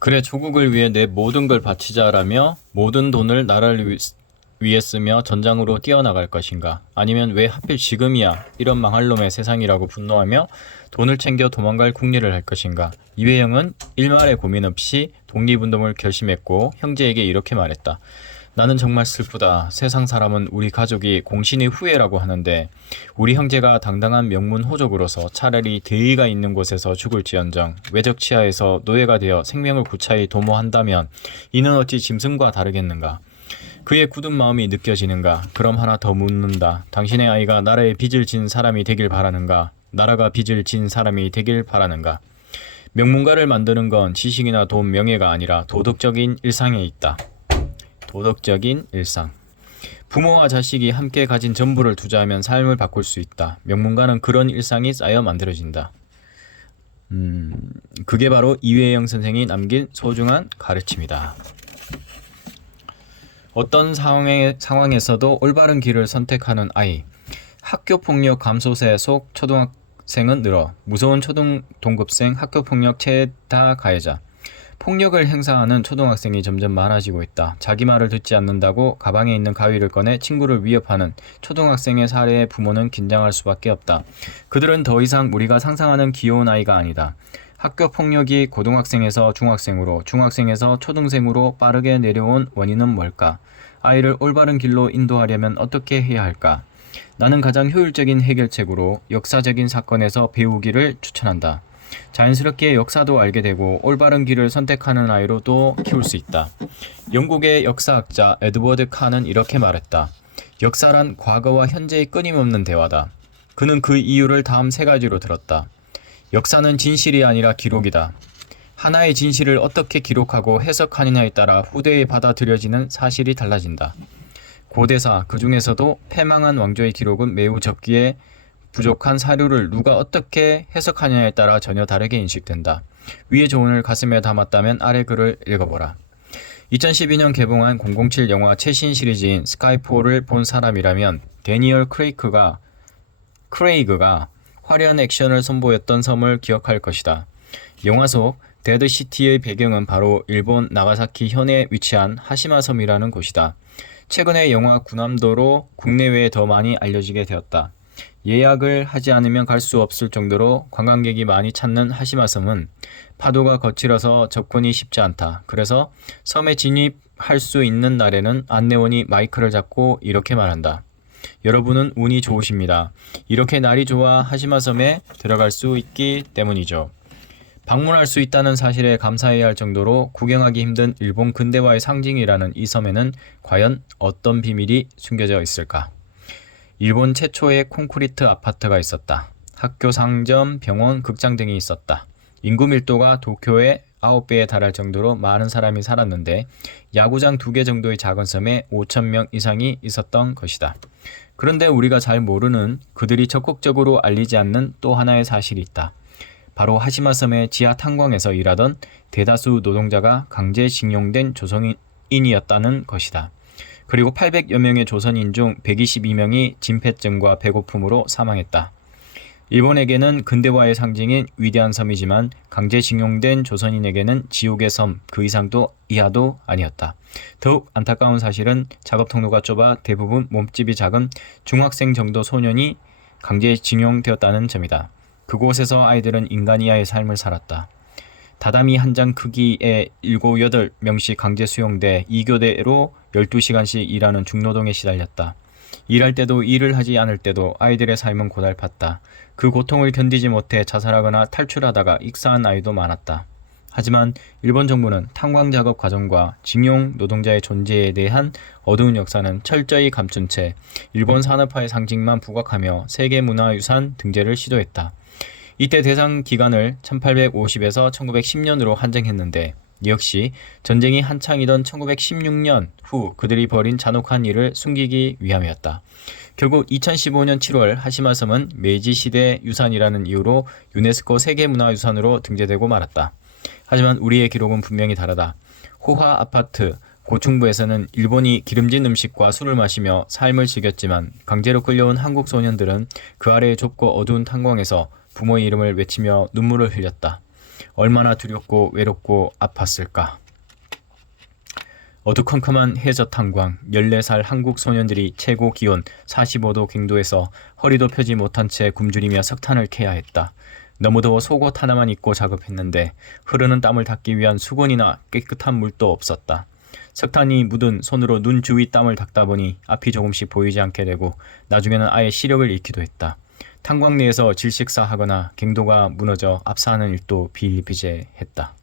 그래 조국을 위해 내 모든 걸 바치자라며 모든 돈을 나라를 위해 쓰며 전장으로 뛰어나갈 것인가? 아니면 왜 하필 지금이야? 이런 망할 놈의 세상이라고 분노하며 돈을 챙겨 도망갈 궁리를 할 것인가? 이회영은 일말의 고민 없이 독립운동을 결심했고 형제에게 이렇게 말했다. 나는 정말 슬프다. 세상 사람은 우리 가족이 공신의 후예라고 하는데 우리 형제가 당당한 명문 호족으로서 차라리 대의가 있는 곳에서 죽을지언정 외적 치하에서 노예가 되어 생명을 구차히 도모한다면 이는 어찌 짐승과 다르겠는가? 그의 굳은 마음이 느껴지는가? 그럼 하나 더 묻는다. 당신의 아이가 나라에 빚을 진 사람이 되길 바라는가? 나라가 빚을 진 사람이 되길 바라는가? 명문가를 만드는 건 지식이나 돈, 명예가 아니라 도덕적인 일상에 있다. 도덕적인 일상. 부모와 자식이 함께 가진 전부를 투자하면 삶을 바꿀 수 있다. 명문가는 그런 일상이 쌓여 만들어진다. 그게 바로 이회영 선생이 남긴 소중한 가르침이다. 어떤 상황에서도 올바른 길을 선택하는 아이. 학교폭력 감소세 속 초등학생은 늘어. 무서운 초등 동급생 학교폭력 최다 가해자. 폭력을 행사하는 초등학생이 점점 많아지고 있다. 자기 말을 듣지 않는다고 가방에 있는 가위를 꺼내 친구를 위협하는 초등학생의 사례에 부모는 긴장할 수밖에 없다. 그들은 더 이상 우리가 상상하는 귀여운 아이가 아니다. 학교 폭력이 고등학생에서 중학생으로, 중학생에서 초등생으로 빠르게 내려온 원인은 뭘까? 아이를 올바른 길로 인도하려면 어떻게 해야 할까? 나는 가장 효율적인 해결책으로 역사적인 사건에서 배우기를 추천한다. 자연스럽게 역사도 알게 되고 올바른 길을 선택하는 아이로 또 키울 수 있다. 영국의 역사학자 에드워드 칸은 이렇게 말했다. 역사란 과거와 현재의 끊임없는 대화다. 그는 그 이유를 다음 세 가지로 들었다. 역사는 진실이 아니라 기록이다. 하나의 진실을 어떻게 기록하고 해석하느냐에 따라 후대에 받아들여지는 사실이 달라진다. 고대사, 그 중에서도 패망한 왕조의 기록은 매우 적기에 부족한 사료를 누가 어떻게 해석하냐에 따라 전혀 다르게 인식된다. 위의 조언을 가슴에 담았다면 아래 글을 읽어보라. 2012년 개봉한 007 영화 최신 시리즈인 스카이포를 본 사람이라면 데니얼 크레이그가 화려한 액션을 선보였던 섬을 기억할 것이다. 영화 속 데드시티의 배경은 바로 일본 나가사키 현에 위치한 하시마 섬이라는 곳이다. 최근에 영화 군함도로 국내외에 더 많이 알려지게 되었다. 예약을 하지 않으면 갈 수 없을 정도로 관광객이 많이 찾는 하시마섬은 파도가 거칠어서 접근이 쉽지 않다. 그래서 섬에 진입할 수 있는 날에는 안내원이 마이크를 잡고 이렇게 말한다. 여러분은 운이 좋으십니다. 이렇게 날이 좋아 하시마섬에 들어갈 수 있기 때문이죠. 방문할 수 있다는 사실에 감사해야 할 정도로 구경하기 힘든 일본 근대화의 상징이라는 이 섬에는 과연 어떤 비밀이 숨겨져 있을까? 일본 최초의 콘크리트 아파트가 있었다. 학교, 상점, 병원, 극장 등이 있었다. 인구 밀도가 도쿄의 9배에 달할 정도로 많은 사람이 살았는데 야구장 2개 정도의 작은 섬에 5,000명 이상이 있었던 것이다. 그런데 우리가 잘 모르는, 그들이 적극적으로 알리지 않는 또 하나의 사실이 있다. 바로 하시마섬의 지하 탄광에서 일하던 대다수 노동자가 강제징용된 조선인이었다는 것이다. 그리고 800여 명의 조선인 중 122명이 진폐증과 배고픔으로 사망했다. 일본에게는 근대화의 상징인 위대한 섬이지만 강제징용된 조선인에게는 지옥의 섬 그 이상도 이하도 아니었다. 더욱 안타까운 사실은 작업 통로가 좁아 대부분 몸집이 작은 중학생 정도 소년이 강제징용되었다는 점이다. 그곳에서 아이들은 인간 이하의 삶을 살았다. 다다미 한 장 크기의 7, 8명씩 강제 수용돼 2교대로 12시간씩 일하는 중노동에 시달렸다. 일할 때도 일을 하지 않을 때도 아이들의 삶은 고달팠다. 그 고통을 견디지 못해 자살하거나 탈출하다가 익사한 아이도 많았다. 하지만 일본 정부는 탄광 작업 과정과 징용 노동자의 존재에 대한 어두운 역사는 철저히 감춘 채 일본 산업화의 상징만 부각하며 세계문화유산 등재를 시도했다. 이때 대상 기간을 1850에서 1910년으로 한정했는데 역시 전쟁이 한창이던 1916년 후 그들이 벌인 잔혹한 일을 숨기기 위함이었다. 결국 2015년 7월 하시마섬은 메이지시대 유산이라는 이유로 유네스코 세계문화유산으로 등재되고 말았다. 하지만 우리의 기록은 분명히 다르다. 호화 아파트 고충부에서는 일본이 기름진 음식과 술을 마시며 삶을 즐겼지만 강제로 끌려온 한국 소년들은 그 아래의 좁고 어두운 탄광에서 부모의 이름을 외치며 눈물을 흘렸다. 얼마나 두렵고 외롭고 아팠을까. 어두컴컴한 해저 탄광, 14살 한국 소년들이 최고 기온 45도 갱도에서 허리도 펴지 못한 채 굶주리며 석탄을 캐야 했다. 너무 더워 속옷 하나만 입고 작업했는데 흐르는 땀을 닦기 위한 수건이나 깨끗한 물도 없었다. 석탄이 묻은 손으로 눈 주위 땀을 닦다 보니 앞이 조금씩 보이지 않게 되고 나중에는 아예 시력을 잃기도 했다. 탄광 내에서 질식사하거나 갱도가 무너져 압사하는 일도 비일비재했다.